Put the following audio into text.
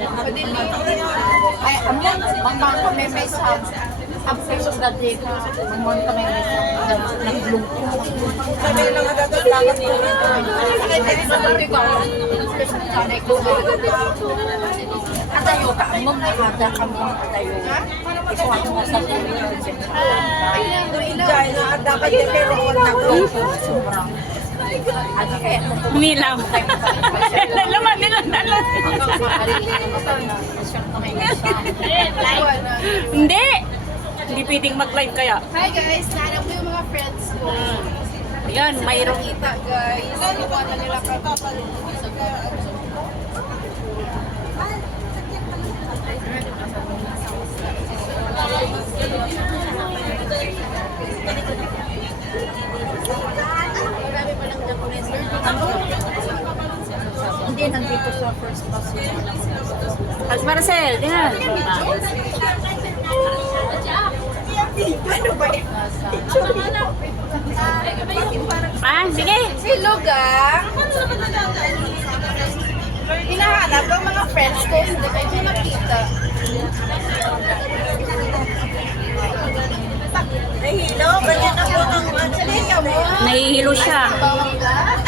Ay, mamang kami may sa pesos dati ka. Mamang kami may sa nag-blue. Sabi lang agad ang lakas ko. Katayo ka, among nakada kami katayo. Ito ako nga sa Dahil na ada ka dyan, pero wala ko. sobrang. Ano kaya? Nilam. Laman nila dalan. Hindi. Hindi pwedeng mag-live kaya. Hi guys, nahanap ko yung mga friends ko. Ayan, mayroong Kita guys. Nakuha na nila kapapalo. Marami pa lang Japanese. Hindi, nandito sa first class. As Marcel, yan. Ano ba eh? Ah, sige. Hello gang! Hinahanap ang mga friends ko, hindi kayo nakita. Nahilo, ganyan ako ng matsalika mo. Nahihilo siya. Bawang lahat.